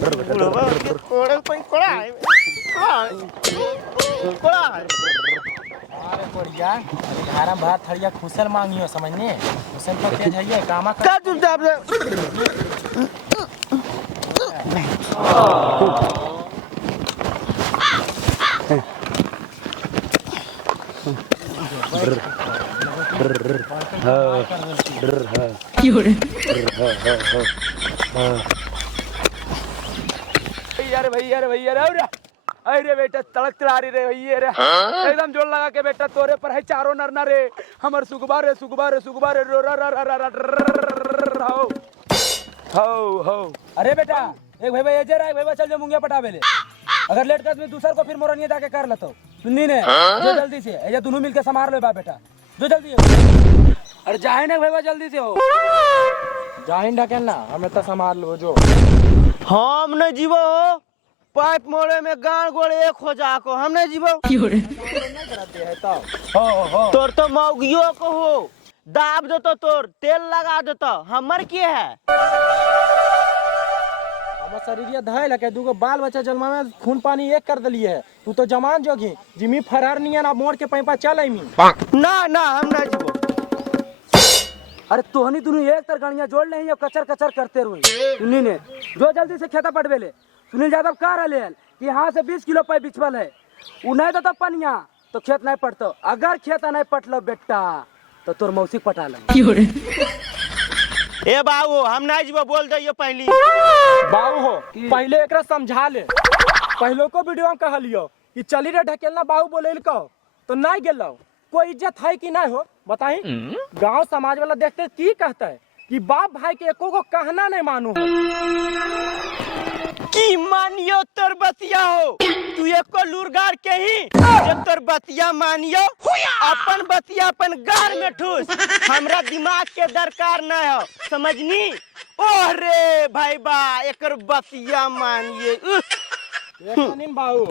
बुढ़वा के कोड़े पे कोड़ा है कोड़ा है। अरे कोड़िया धारा भात थड़िया खुशल मांगियो समझने खुशल पर तेज है ये कामा का चुपचाप से अरे बेटा तड़क तड़ा रही रे भैया रे एकदम जोर लगा के बेटा तोरे पर है चारों नरना रे हमर सुगबा रे रो हो। अरे बेटा एक भाई ये जरा एक भाई चल जो मुंगिया पटावे ले अगर लेट कर दूसर को फिर मोरनिया जाके कर लेतो सुननी ने जो जल्दी से ये दोनों मिलके संभाल लो बा बेटा जो जल्दी अरे जाए ना भाई जल्दी से हो जाहिन ढकेल ना हमें तो संभाल लो जो हम नहीं जीवो हो पाइप मोड़े में गाड़ गोड़ एक हो जाको हम नहीं जीवो तोर तो मौगियो को हो दाब दो तो तोर तेल लगा दो तो हमर के है हम शरीरिया धय लके दूगो बाल बच्चा जन्मा में खून पानी एक कर दलिए है तू तो जमान जोगी जिमी फरार नियन अब मोड़ के पैपा चल आईमी ना हम नहीं जीवो। अरे तोहनी दोनों एक तर गणिया जोड़ ले ये कचर कचर करते रहो सुनी ने जो जल्दी से खेता पटवे ले सुनील यादव कह रहे हैं कि यहाँ से 20 किलो पाइप बिछवल है उ नहीं तो पनिया तो खेत नहीं पटतो अगर खेत नहीं पटलो बेटा तो तोर मौसी पटा ले ए बाबू हम नहीं जीवो बोल दइयो पहली बाबू हो पहले एकरा समझा ले पहलो को वीडियो में कहलियो कि चली रे ढकेलना बाबू बोले को तो नहीं गेलो कोई इज्जत है कि नहीं हो बताई गांव समाज वाला देखते की कहता है कि बाप भाई के एको को कहना नहीं मानू हो की मानियो तोर बतिया हो तू एको लुरगार के ही जे तोर बतिया मानियो अपन बतिया अपन गार में ठूस हमरा दिमाग के दरकार न हो समझनी ओह रे भाई बा एकर बतिया मानिए निम बाबू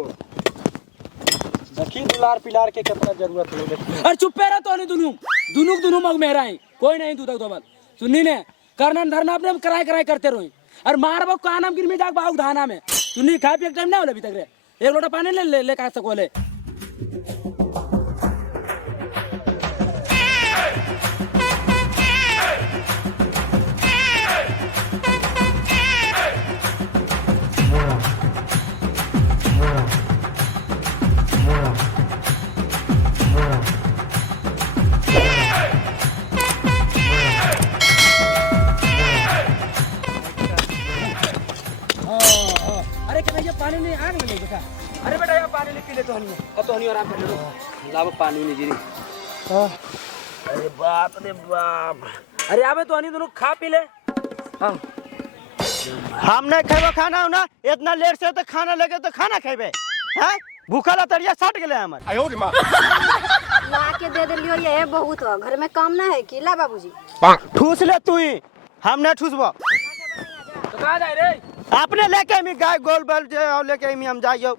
देखी दुलार पिलार के कितना जरूरत है अरे चुप पे रह तो दोनों मग मेरा है कोई नहीं तू तक तो सुननी ने करना धरना अपने कराई करते रहो और मार बाबू कहा नाम गिर में जाग बाबू धाना में सुननी खाए पिए टाइम ना हो अभी तक रे एक लोटा पानी ले का सको ले पानी नहीं आग में नहीं बेटा अरे बेटा यहाँ पानी नहीं पी ले तो नहीं आराम कर लो लाभ पानी नहीं जीरी अरे बाप रे बाप अरे आवे तो दोनों खा पी ले हम नहीं खेबो खाना ना इतना लेट से तो खाना लगे तो खाना खेबे हैं भूखा लतरिया सट गेले हमर आयो रे मां ला के दे देलियो ये बहुत हो घर में काम ना है कि ला बाबूजी ठूस ले तू ही हम नहीं ठूसबो तो कहां जाए रे अपने लेके मी गाय गोल बल जे लेके मी हम जाइयो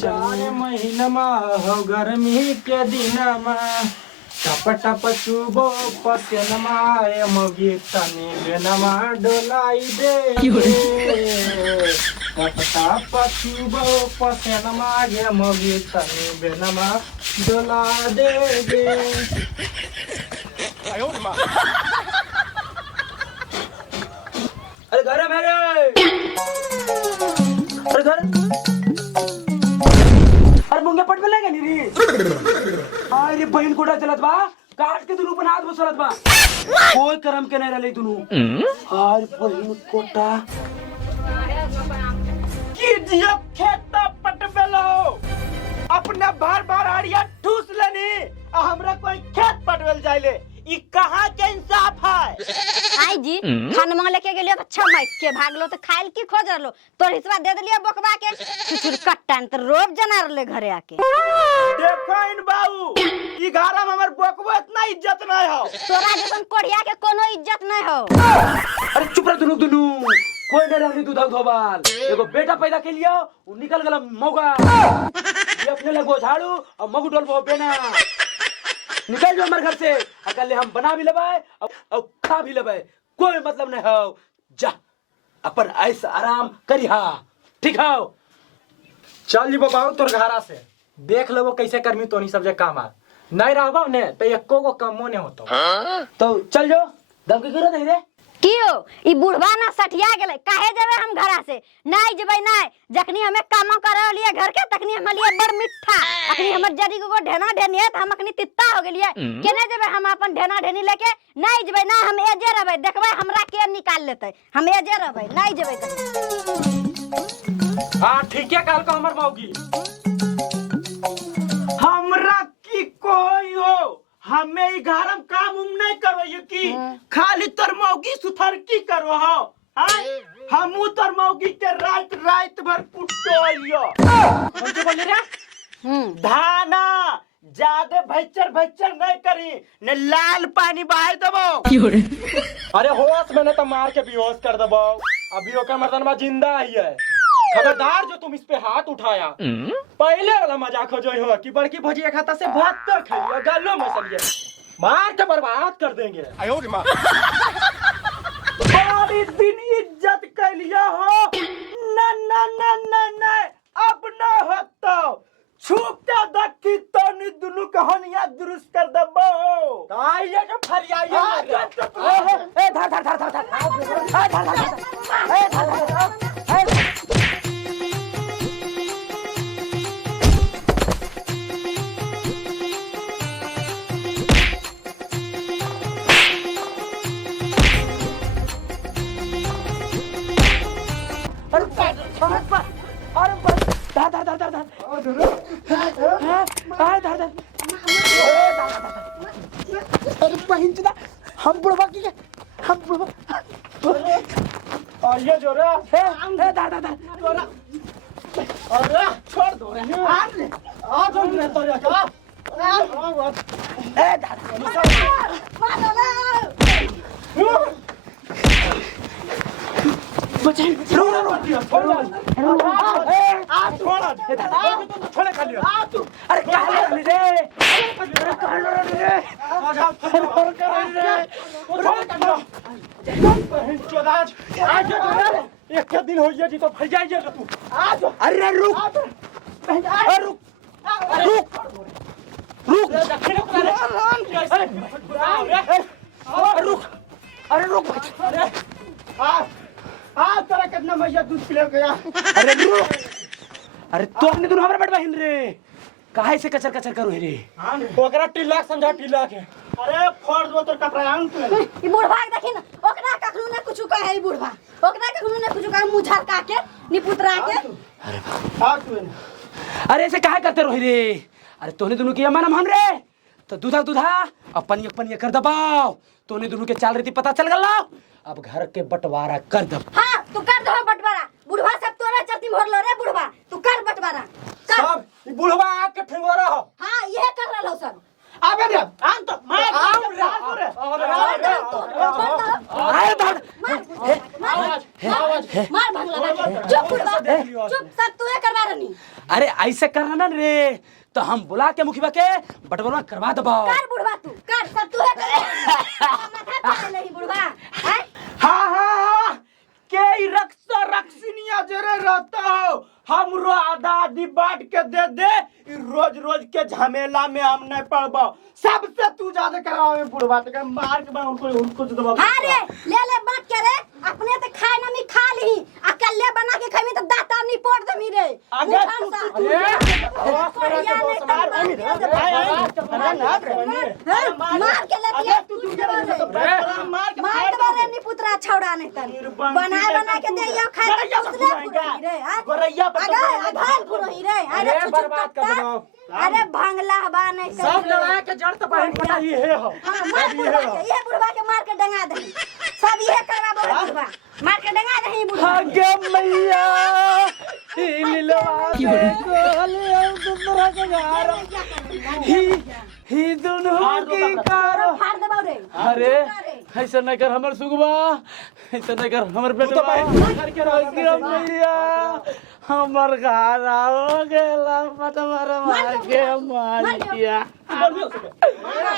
चार महीना हो गर्मी के दिन टप टप चुबो पसनमा मगी तनी बेनमा डोलाई दे टप टप चुबो पसनमा गे मगी तनी बेनमा डोला दे अरे घर है मेरे अरे घर अरे मुंगे पट में लेगा नहीं रे अरे बहन कोटा चलत बा काट के दोनों पर हाथ बसरत बा कोई करम के नहीं रले दोनों अरे बहन कोटा की जियो खेता पटबेलो अपना बार हड़िया ठूस लेनी हमरा कोई खेत पटवेल जाइले ई कहां के इंसाफ है आई जी खाना मांग लेके गेलियो तो अच्छा माइक के भागलो तो खाइल की खोज रहलो तो हिस्सा दे देलियो बकबा के चुचुर कट्टन तो रोब जना रहले घरे आके देखो इन बाबू ई घरा में हमर बकबो इतना इज्जत नहीं हो तोरा जैसन कोढ़िया के कोनो इज्जत नहीं हो अरे चुप रह दोनों कोई नहीं रहली दूध धोबाल एगो बेटा पैदा के लियो उ निकल गला मौगा ये अपने लगो झाड़ू और मगु डोलबो बेना निकल जाओ हमारे घर से। अकल हम बना भी लेबे और खा भी लेबे, कोई मतलब नहीं हो। जा अपन ऐसा आराम करिहा, ठीक हो? चल जी बाबा तोर घरा से देख लो कैसे कर्मी तोनी सब जे काम आ नहीं रहबो ने तो एको को कमो ने होतो। तो चल जाओ, दम के करो नहीं रे। कियो ई बुढ़वा ना सठिया गेले, काहे जेबे हम घरा से? नहीं जेबे नहीं, जखनी हमें काम करे लिए घर के तखनी हम लिए बड़ मिठा, अखनी हमर जदी को ढेना ढेनी है त हम अखनी तित्ता हो गेलिए। केने जेबे हम अपन ढेना ढेनी लेके? नहीं जेबे ना, हम एजे रहबे, देखबे हमरा के निकाल लेते, हम एजे रहबे, नहीं जेबे कहीं। हां ठीक है, कल को हमर मौगी हमरा की कोई हो, हमें ई घर में काम उम नहीं करो ये की खाली तोर मौगी सुथर की करो हो। हमू तोर मौगी के रात रात भर कुटोलियो। कौन से बोल रे? धाना ज्यादा भच्चर भच्चर नहीं करी ने लाल पानी बहाई देबो। अरे होश मैंने तो मार के बेहोश कर देबो। अभी ओकर मर्दनवा जिंदा ही है। खबरदार जो तुम इस पे हाथ उठाया, पहले वाला मजाक हो जो हो कि बड़की भजिया खाता से भात तो खाइए गलो मसलिए मार के बर्बाद कर देंगे। बड़ी दिन इज्जत कर लिया हो। न न न न न अब न होतो, छुपते देखी तो नि दुनु कहानियां दुरुस्त कर देबो। आइए जो फरियाइए ए धर धर धर धर धर, ए धर धर धर, ए धर धर धर। अरे बहन चुदा, हम बुढ़वा की हम बुढ़वा। आइए जो रे ए दादा दादा, अरे छोड़ दो रे आ जो रे तो रे का ए दादा बचाई रो रो रो आ छोड़ छोड़ खा लियो। अरे कहां रे रे, अरे कहां रे आ जा छोड़ कर रे छोड़ कर लो बहन चोदाज आ जा रे। एक दिन होइए जी तो फल जाइए तू आ जा। अरे रुक, अरे रुक रुक रुक, रुक, अरे रुक, आ तेरा कितना मैया दूध पिले गया। अरे रुक, अरे तो अपने दोनों हमारे बैठ बहिन रे, काहे से कचर कचर करो रे? ओकरा टिल्ला समझा टिल्ला के। अरे फोड़ दो तो कपड़ा आन तू। ई बुढ़वा के देखी ना, ओकरा कखनु ने कुछ कहे ई बुढ़वा, ओकरा कखनु ने कुछ कहे मुंह झरका के निपुतरा के। आ तू अरे ऐसे काहे करते रहो रे? अरे तोने दोनों की मानम हम रे, तो दूधा दूधा अपन पनिया कर दबाओ। तोने दोनों के चाल रीति पता चल गल, अब घर के बंटवारा कर दब। हां तू कर दो बंटवारा, बुढ़वा सब तोरा चलती मोर लो रे बुढ़वा, तू कर बंटवारा कर। सब ई बुढ़वा आग के ठिंगोरा हो। हां ये कर लो सब। आबे रे आन तो मार आए भाग, मार भंगला चुप बुढ़वा, चुप सब तू करवा रनी। अरे ऐसे करना ना रे, तो हम बुला के मुखिया के बंटवारा करवा दबाओ। कर बुढ़वा तू कर, सब तू कर माथा पे नहीं बुढ़वा हैं। हाँ हाँ हाँ के रक्सा रक्सिनिया जरे रहता हो, हमरो आधा आधी बांट के दे दे। रोज रोज के झमेला में हम नहीं पड़बो, सबसे तू ज्यादा करावे बुढ़वा के मार के उनको दबा। हां रे ले ले बांट के रे, अपने तो खाए ना मी खा ली, अकेले बना के खाई तो दाता नहीं पोड़ दे मी रे। अरे मार के ले तू मार के बारे नहीं पुत्रा छौड़ा नहीं तन बना बना के दे यो खाए तो उसले रे। गोरैया पर अघाल पुरोही रे, अरे बर्बाद कर दो। अरे भंगला हवा नहीं कर सब लड़ा के जड़ तो बहन पता ही है हो। हां मार बुढ़वा के, ये बुढ़वा के मार के डंगा दे, सब ये करवा बोल बुढ़वा मार के डंगा दे बुढ़वा। आगे मैया लीलवा के गोले तुमरा के यार ही दोनों की कार फाड़ दबाओ रे। अरे ऐसा नहीं कर हमर सुगवा, ऐसा नहीं कर हमर बेटा घर के रह मैया हमर घर आओ गेला मत मार के मार दिया।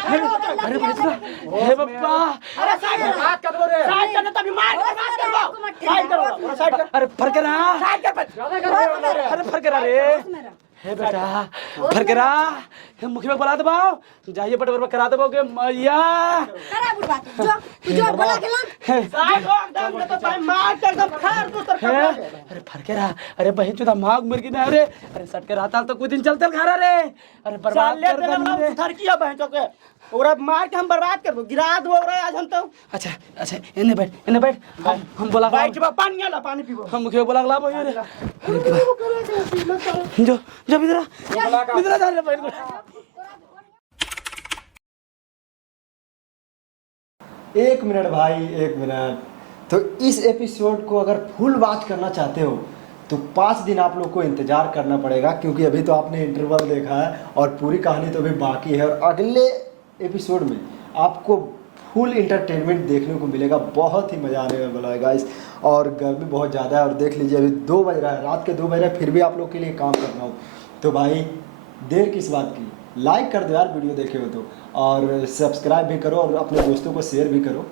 अरे बच्चा, हे बाबा, अरे साइड कर, बात कर दो रे। साइड कर तभी मार के बात कर, साइड करो, साइड कर, अरे फर के रहा, साइड कर, अरे फर के रहा रे, हे बेटा, फर के रहा, हे मुखिया को बुला दबाओ, जाइए बटवर में करा दबाओ के मैया, करा बुढ़वा तू, जो बोला के ला साइड हो एकदम, तो भाई मार के एकदम फाड़ दो तर हे, अरे फर के रहा, अरे बहन चुदा माग मर की ना रे, अरे सट के रहता तो कुछ दिन चलते खा रहा रे, अरे बर्बाद ले कर देना रे। उधर किया बहन के ओरा मार के हम बर्बाद कर दो, गिरा दो ओरा आज हम तो अच्छा अच्छा इन्हें बैठ, हम बोला बैठ बा पानी आला, पानी पीबो, हम मुखिया बोला ला भाई रे, जो इधर इधर जा रे बैठ। एक मिनट भाई, एक मिनट। तो इस एपिसोड को अगर फुल वॉच करना चाहते हो तो 5 दिन आप लोग को इंतजार करना पड़ेगा, क्योंकि अभी तो आपने इंटरवल देखा है और पूरी कहानी तो अभी बाकी है। और अगले एपिसोड में आपको फुल इंटरटेनमेंट देखने को मिलेगा, बहुत ही मज़ा आने वाला है गाइस। और गर्मी बहुत ज़्यादा है, और देख लीजिए अभी 2 बज रहा है, रात के 2 बज रहे हैं, फिर भी आप लोग के लिए काम करना हो तो भाई देर किस बात की, लाइक कर दो यार वीडियो देखे हो तो, और सब्सक्राइब भी करो और अपने दोस्तों को शेयर भी करो।